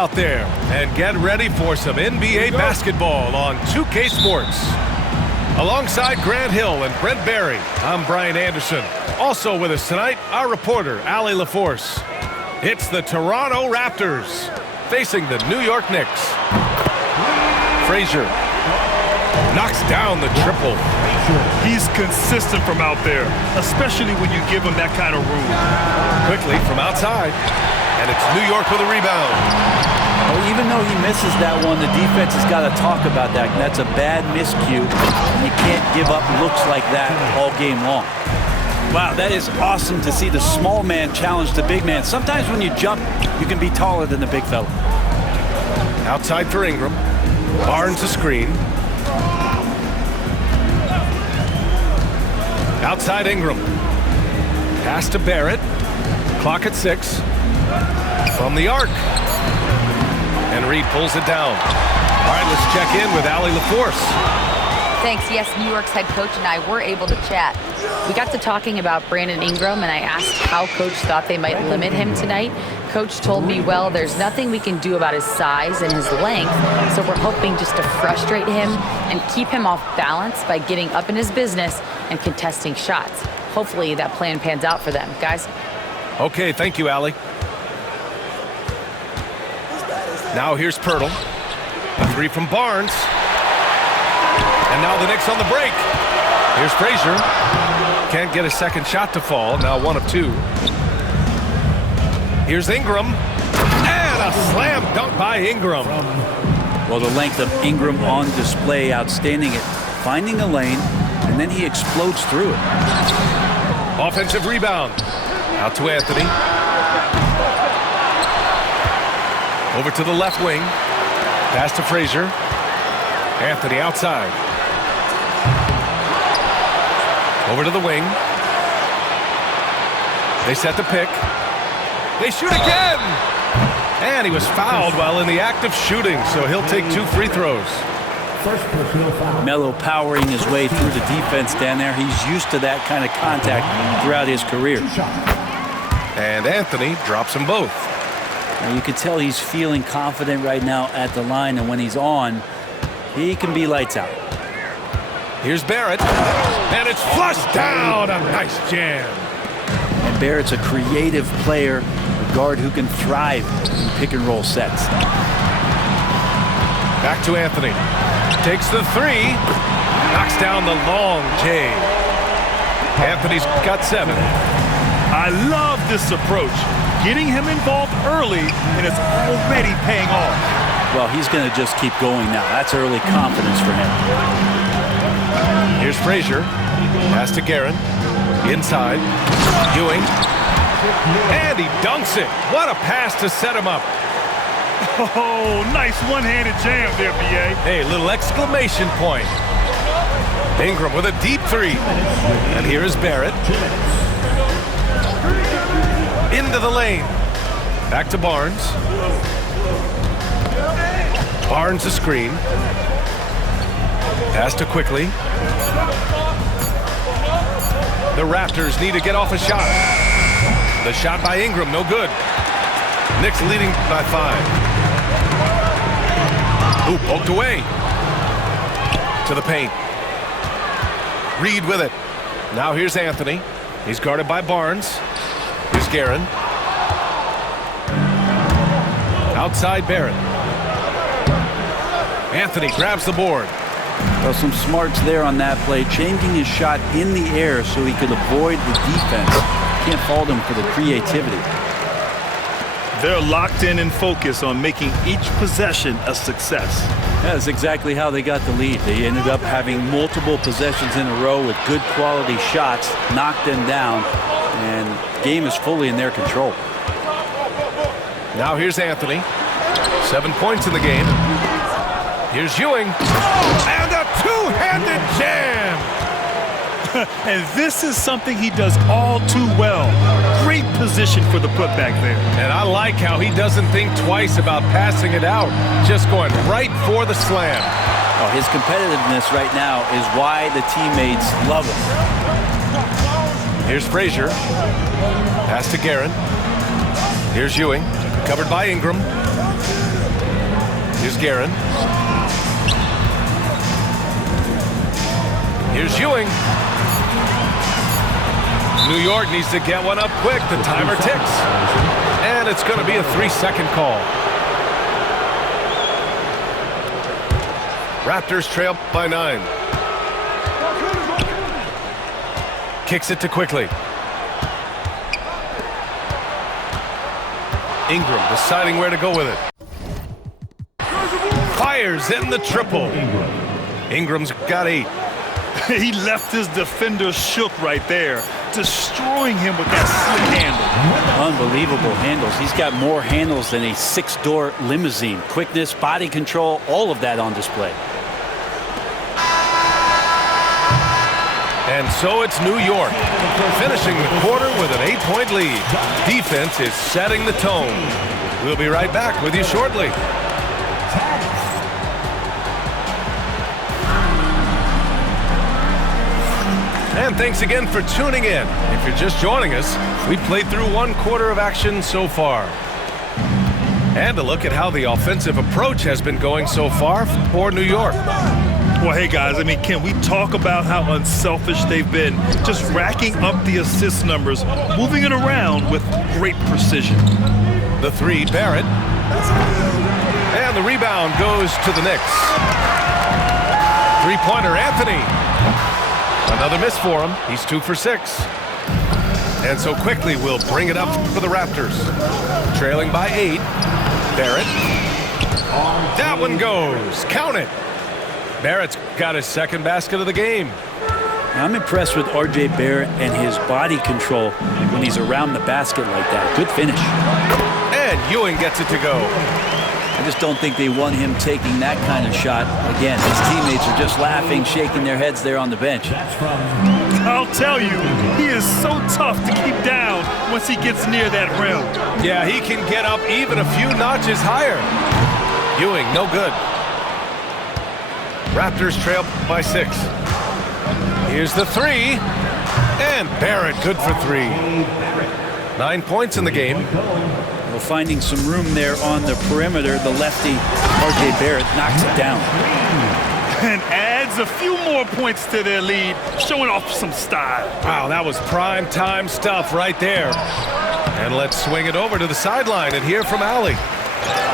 out there and get ready for some NBA basketball on 2K Sports. Alongside Grant Hill and Brent Barry, I'm Brian Anderson. Also with us tonight, our reporter, Allie LaForce. It's the Toronto Raptors facing the New York Knicks. Frazier knocks down the triple. He's consistent from out there, especially when you give him that kind of room. Quickly from outside, and it's New York with a rebound. Well, even though he misses that one, the defense has got to talk about that. That's a bad miscue. You can't give up looks like that all game long. Wow, that is awesome to see the small man challenge the big man. Sometimes when you jump, you can be taller than the big fella. Outside for Ingram. Barnes a screen. Outside Ingram. Pass to Barrett. Clock at 6. From the arc. And Reed pulls it down. All right, let's check in with Allie LaForce. Thanks. Yes, New York's head coach and I were able to chat. We got to talking about Brandon Ingram, and I asked how coach thought they might limit him tonight. Coach told me, well, there's nothing we can do about his size and his length, so we're hoping just to frustrate him and keep him off balance by getting up in his business and contesting shots. Hopefully that plan pans out for them. Guys? Okay, thank you, Allie. Now here's Pirtle. A three from Barnes. And now the Knicks on the break. Here's Frazier. Can't get a second shot to fall. Now 1 of 2. Here's Ingram. And a slam dunk by Ingram. Well, the length of Ingram on display, outstanding at finding a lane, and then he explodes through it. Offensive rebound. Out to Anthony. Over to the left wing. Pass to Frazier. Anthony outside. Over to the wing. They set the pick. They shoot again! And he was fouled while in the act of shooting, so he'll take 2 free throws. Melo powering his way through the defense down there. He's used to that kind of contact throughout his career. And Anthony drops them both. Now you can tell he's feeling confident right now at the line, and when he's on, he can be lights out. Here's Barrett, and it's flushed down. A nice jam. And Barrett's a creative player, a guard who can thrive in pick-and-roll sets. Back to Anthony. Takes the 3. Knocks down the long J. Anthony's got 7. I love this approach. Getting him involved early, and it's already paying off. Well, he's going to just keep going now. That's early confidence for him. Here's Frazier. Pass to Guerin. Inside. Ewing. And he dunks it. What a pass to set him up. Oh, nice one-handed jam there, B.A. Hey, little exclamation point. Ingram with a deep 3. And here is Barrett. Into the lane. Back to Barnes. Barnes a screen. Pass to Quickly. The Raptors need to get off a shot. The shot by Ingram, no good. Knicks leading by 5. Ooh, poked away. To the paint. Reed with it. Now here's Anthony. He's guarded by Barnes. Here's Guerin. Outside Barrett. Anthony grabs the board. Well, some smarts there on that play, changing his shot in the air so he could avoid the defense. Can't fault him for the creativity. They're locked in and focused on making each possession a success. That's exactly how they got the lead. They ended up having multiple possessions in a row with good quality shots, knocked them down, and the game is fully in their control. Now here's Anthony. 7 points in the game. Here's Ewing. And a two-handed jam! And this is something he does all too well. Great position for the putback there. And I like how he doesn't think twice about passing it out. Just going right for the slam. Oh, his competitiveness right now is why the teammates love him. Here's Frazier. Pass to Guerin. Here's Ewing. Covered by Ingram. Here's Guerin. Here's Ewing. New York needs to get one up quick. The timer ticks. And it's going to be a 3-second call. Raptors trail by 9. Kicks it to Quickly. Ingram deciding where to go with it. Fires in the triple. Ingram's got 8. He left his defender shook right there, destroying him with that slick handle. Unbelievable handles. He's got more handles than a 6-door limousine. Quickness, body control, all of that on display. And so it's New York, finishing the quarter with an 8-point lead. Defense is setting the tone. We'll be right back with you shortly. And thanks again for tuning in. If you're just joining us, we've played through 1 quarter of action so far. And a look at how the offensive approach has been going so far for New York. Well, hey, guys, I mean, can we talk about how unselfish they've been? Just racking up the assist numbers, moving it around with great precision. The 3, Barrett. And the rebound goes to the Knicks. 3-pointer, Anthony. Another miss for him. He's 2 for 6. And so Quickly will bring it up for the Raptors. Trailing by 8. Barrett. That one goes. Count it. Barrett's got his 2nd basket of the game. I'm impressed with R.J. Barrett and his body control when he's around the basket like that. Good finish. And Ewing gets it to go. I just don't think they want him taking that kind of shot. Again, his teammates are just laughing, shaking their heads there on the bench. I'll tell you, he is so tough to keep down once he gets near that rim. Yeah, he can get up even a few notches higher. Ewing, no good. Raptors trail by 6. Here's the 3. And Barrett good for 3. 9 points in the game. Well, finding some room there on the perimeter, the lefty R.J. Barrett knocks it down. And adds a few more points to their lead, showing off some style. Wow, that was prime time stuff right there. And let's swing it over to the sideline and hear from Allie.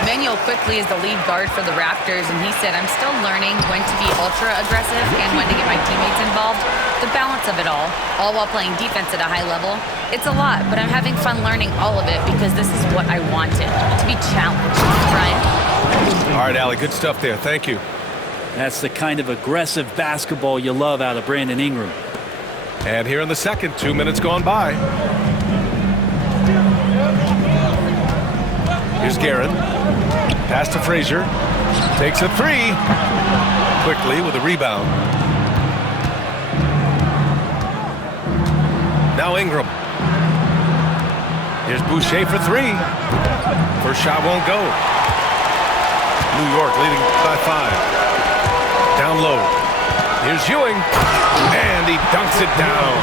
Immanuel Quickly is the lead guard for the Raptors, and he said, I'm still learning when to be ultra aggressive and when to get my teammates involved. The balance of it all while playing defense at a high level. It's a lot, but I'm having fun learning all of it because this is what I wanted, to be challenged. Brian? All right, Allie, good stuff there. Thank you. That's the kind of aggressive basketball you love out of Brandon Ingram. And here in the second, 2 minutes gone by. Here's Guerin. Pass to Frazier. Takes a 3. Quickly with a rebound. Now Ingram. Here's Boucher for 3. First shot won't go. New York leading by 5. Down low. Here's Ewing. And he dunks it down.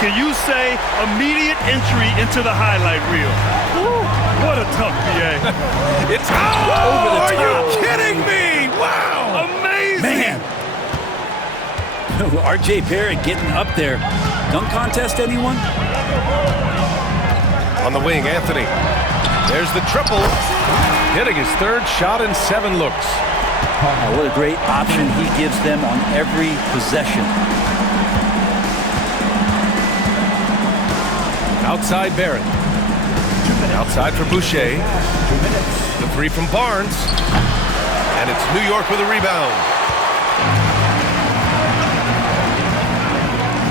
Can you say immediate entry into the highlight reel? Woo, what a tough PA. It's over the top. Are you kidding me? Wow. Amazing. Man. R.J. Barrett getting up there. Dunk contest, anyone? On the wing, Anthony. There's the triple. Hitting his 3rd shot in 7 looks. Oh, what a great option he gives them on every possession. Outside Barrett. Outside for Boucher. The 3 from Barnes. And it's New York with a rebound.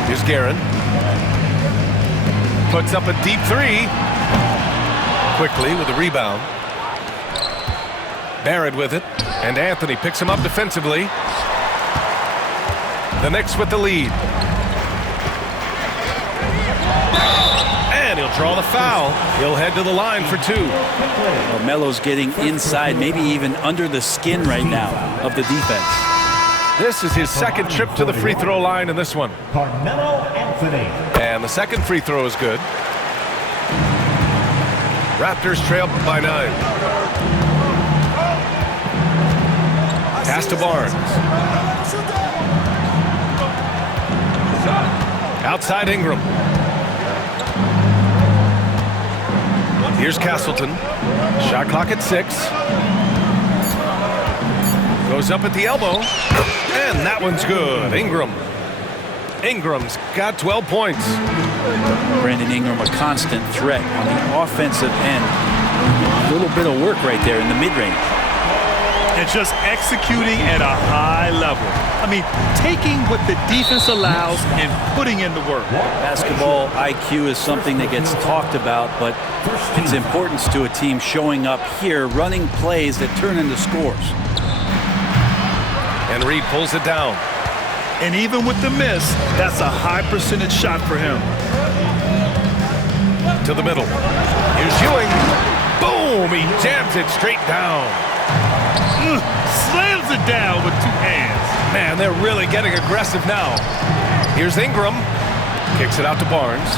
Here's Guerin. Puts up a deep 3. Quickly with a rebound. Barrett with it. And Anthony picks him up defensively. The Knicks with the lead. And he'll draw the foul. He'll head to the line for 2. Well, Melo's getting inside, maybe even under the skin right now of the defense. This is his 2nd trip to the free throw line in this one. Carmelo Anthony. And the 2nd free throw is good. Raptors trail by 9. Pass to Barnes. Outside Ingram. Here's Castleton. Shot clock at 6. Goes up at the elbow. And that one's good. Ingram's got 12 points. Brandon Ingram, a constant threat on the offensive end. A little bit of work right there in the mid-range. And just executing at a high level. I mean, taking what the defense allows and putting in the work. Basketball IQ is something that gets talked about, but its importance to a team showing up here, running plays that turn into scores. And Reed pulls it down. And even with the miss, that's a high percentage shot for him. To the middle. Here's Ewing. Boom! He jams it straight down. Slams it down with 2 hands. Man, they're really getting aggressive now. Here's Ingram. Kicks it out to Barnes.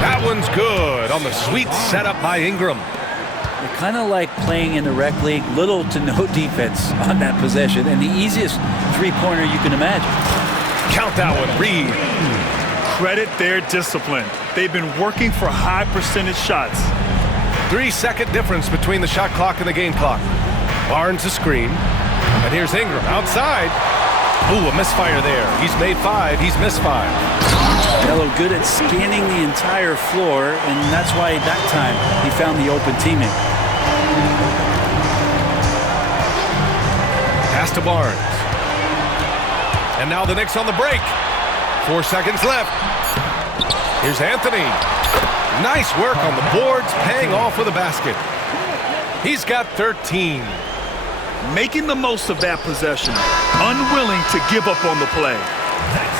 That one's good on the sweet setup by Ingram. They're kind of like playing in the rec league, little to no defense on that possession, and the easiest three-pointer you can imagine. Count that one, Reed. Credit their discipline. They've been working for high percentage shots. 3-second difference between the shot clock and the game clock. Barnes a screen. And here's Ingram outside. Ooh, a misfire there. He's made 5. He's missed 5. Melo good at scanning the entire floor, and that's why that time he found the open teammate. Pass to Barnes. And now the Knicks on the break. 4 seconds left. Here's Anthony. Nice work on the boards, paying off with a basket. He's got 13. Making the most of that possession. Unwilling to give up on the play.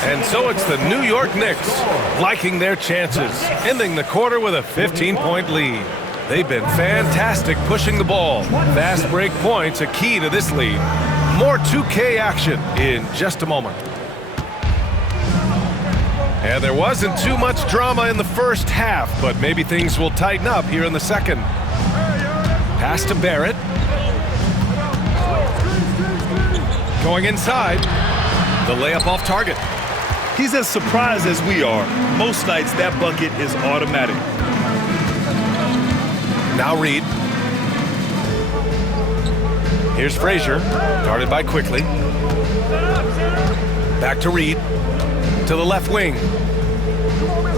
And so it's the New York Knicks liking their chances, ending the quarter with a 15-point lead. They've been fantastic pushing the ball. Fast break points a key to this lead. More 2K action in just a moment. And there wasn't too much drama in the first half, but maybe things will tighten up here in the second. Pass to Barrett. Going inside. The layup off target. He's as surprised as we are. Most nights that bucket is automatic. Now Reed. Here's Frazier. Guarded by Quickly. Back to Reed. To the left wing.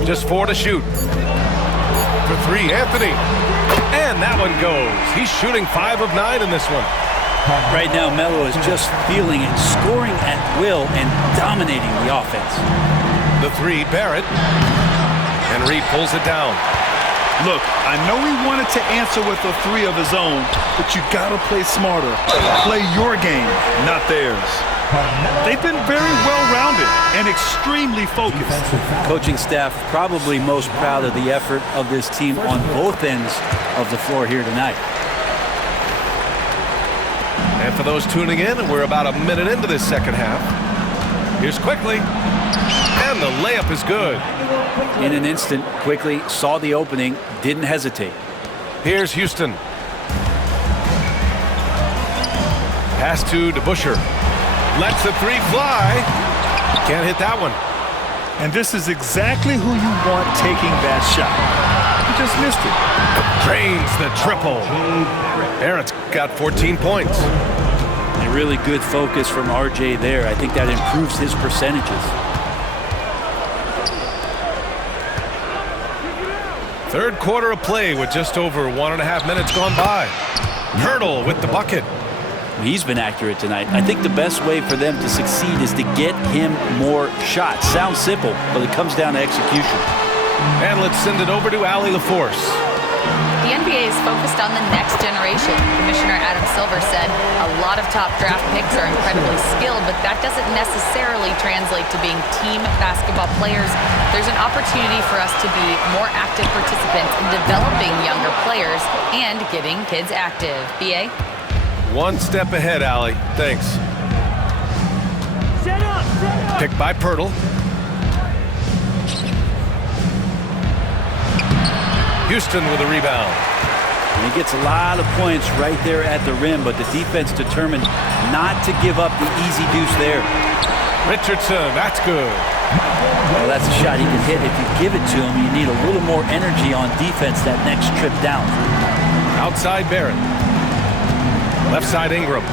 Just 4 to shoot. For 3, Anthony. And that one goes. He's shooting 5 of 9 in this one. Right now, Melo is just feeling it, scoring at will and dominating the offense. The 3, Barrett. And Reed pulls it down. Look, I know he wanted to answer with a 3 of his own, but you gotta play smarter. Play your game, not theirs. They've been very well-rounded and extremely focused. Coaching staff probably most proud of the effort of this team on both ends of the floor here tonight. And for those tuning in, we're about a minute into this second half. Here's Quickly. And the layup is good. In an instant, Quickly saw the opening, didn't hesitate. Here's Houston. Pass to DeBusschere. Lets the 3 fly. Can't hit that one. And this is exactly who you want taking that shot. He just missed it. Drains the triple. Barrett's got 14 points. A really good focus from RJ there. I think that improves his percentages. Third quarter of play with just over 1.5 minutes gone by. Hurdle with the bucket. He's been accurate tonight. I think the best way for them to succeed is to get him more shots. Sounds simple, but it comes down to execution. And let's send it over to Allie LaForce. The NBA is focused on the next generation. Commissioner Adam Silver said a lot of top draft picks are incredibly skilled, but that doesn't necessarily translate to being team basketball players. There's an opportunity for us to be more active participants in developing younger players and getting kids active. BA? One step ahead, Allie. Thanks. Picked by Pirtle. Houston with a rebound. And he gets a lot of points right there at the rim, but the defense determined not to give up the easy deuce there. Richardson, that's good. Well, that's a shot he can hit. If you give it to him, you need a little more energy on defense that next trip down. Outside Barrett. Left side Ingram.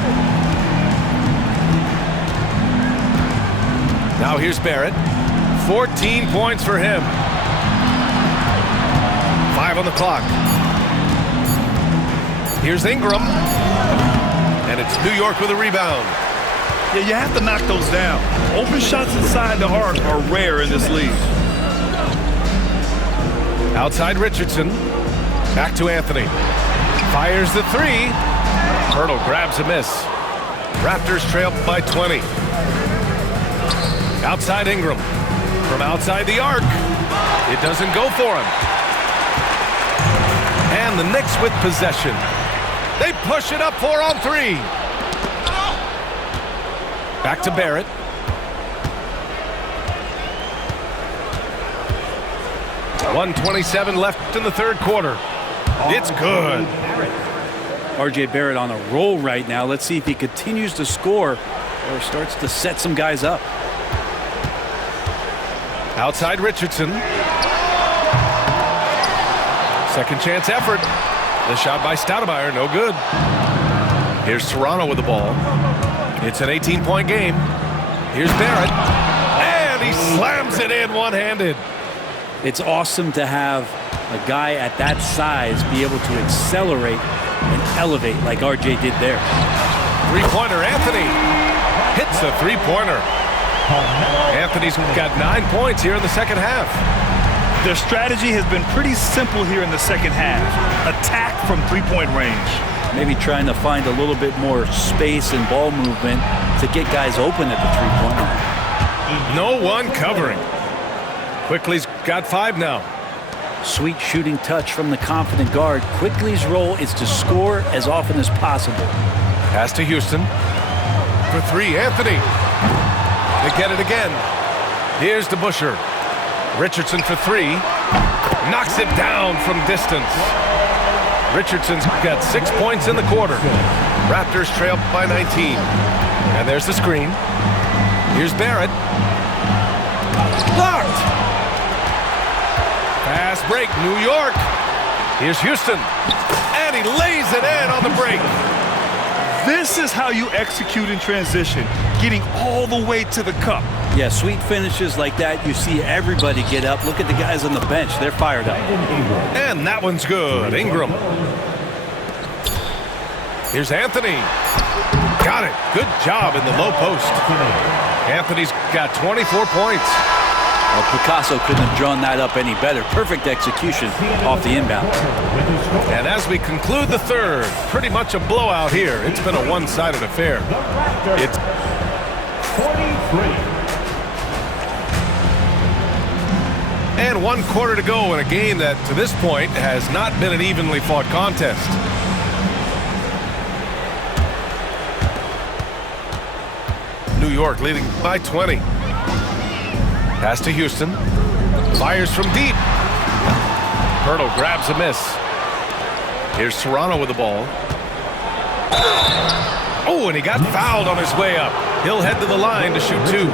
Now here's Barrett. 14 points for him. 5 on the clock. Here's Ingram. And it's New York with a rebound. Yeah, you have to knock those down. Open shots inside the arc are rare in this league. Outside Richardson. Back to Anthony. Fires the three. Hurdle grabs a miss. Raptors trail by 20. Outside Ingram. From outside the arc. It doesn't go for him. And the Knicks with possession. They push it up 4 on 3. Back to Barrett. .127 left in the third quarter. It's good. R.J. Barrett on a roll right now. Let's see if he continues to score or starts to set some guys up. Outside Richardson. Second chance effort. The shot by Stoudemire, no good. Here's Toronto with the ball. It's an 18-point game. Here's Barrett. And he slams it in one-handed. It's awesome to have a guy at that size be able to accelerate and elevate like RJ did there. Three-pointer, Anthony. Hits a three-pointer. Anthony's got 9 points here in the second half. Their strategy has been pretty simple here in the second half. Attack from three-point range. Maybe trying to find a little bit more space and ball movement to get guys open at the three-point line. No one covering. Quickly's got 5 now. Sweet shooting touch from the confident guard. Quickly's role is to score as often as possible. Pass to Houston. For 3, Anthony. They get it again. Here's DeBusschere. Richardson for 3. Knocks it down from distance. Richardson's got 6 points in the quarter. Raptors trail by 19. And there's the screen. Here's Barrett. Blocked. Fast break, New York. Here's Houston. And he lays it in on the break. This is how you execute in transition, getting all the way to the cup. Yeah, sweet finishes like that, you see everybody get up. Look at the guys on the bench. They're fired up. And that one's good. Ingram. Here's Anthony. Got it. Good job in the low post. Anthony's got 24 points. Well, Picasso couldn't have drawn that up any better. Perfect execution off the inbound. And as we conclude the third, pretty much a blowout here. It's been a one-sided affair. It's 43. And 1 quarter to go in a game that, to this point, has not been an evenly fought contest. New York leading by 20. Pass to Houston. Fires from deep. Hurdle grabs a miss. Here's Toronto with the ball. Oh, and he got fouled on his way up. He'll head to the line to shoot 2.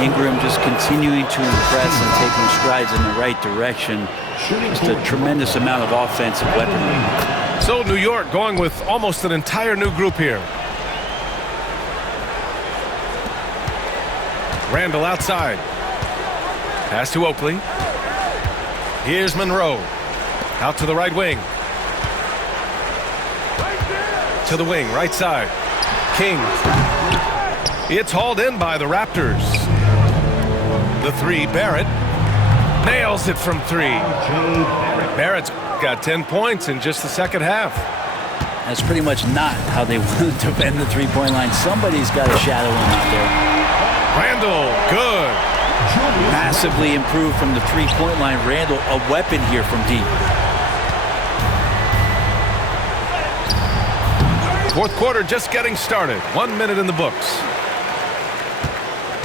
Ingram just continuing to impress and taking strides in the right direction. Just a tremendous amount of offensive weaponry. So New York going with almost an entire new group here. Randall outside. Pass to Oakley. Here's Monroe. Out to the right wing. To the wing, right side. King. It's hauled in by the Raptors. The 3, Barrett. Nails it from 3. Barrett's got 10 points in just the second half. That's pretty much not how they want to defend the three-point line. Somebody's got to shadow him out there. Randall, good. Massively improved from the three-point line. Randall, a weapon here from deep. Fourth quarter just getting started. 1 minute in the books.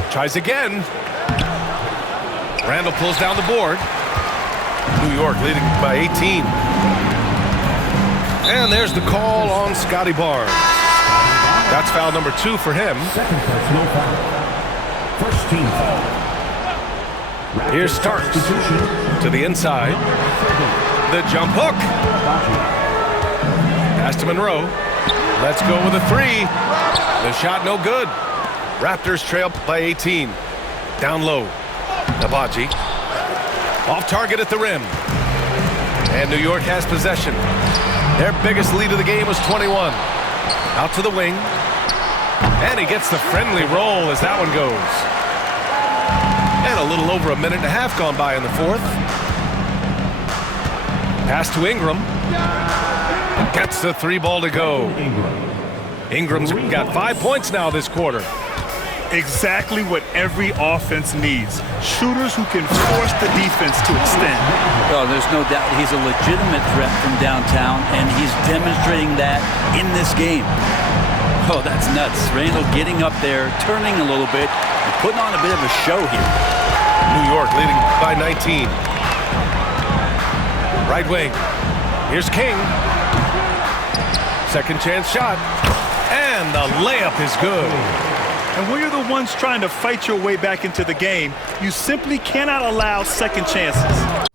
Tries again. Randall pulls down the board. New York leading by 18. And there's the call on Scotty Barnes. That's foul number 2 for him. Second personal foul. First team foul. Here's Starks to the inside. The jump hook. Pass to Monroe. Let's go with a 3. The shot no good. Raptors trail by 18. Down low. Nabaji. Off target at the rim. And New York has possession. Their biggest lead of the game was 21. Out to the wing. And he gets the friendly roll as that one goes. And a little over a minute and a half gone by in the fourth. Pass to Ingram. Gets the 3 ball to go. Ingram's got 5 points now this quarter. Exactly what every offense needs. Shooters who can force the defense to extend. Oh, there's no doubt he's a legitimate threat from downtown, and he's demonstrating that in this game. Oh, that's nuts. Randall getting up there, turning a little bit, and putting on a bit of a show here. New York leading by 19. Right wing. Here's King. Second chance shot. And the layup is good. And when you're the ones trying to fight your way back into the game, you simply cannot allow second chances.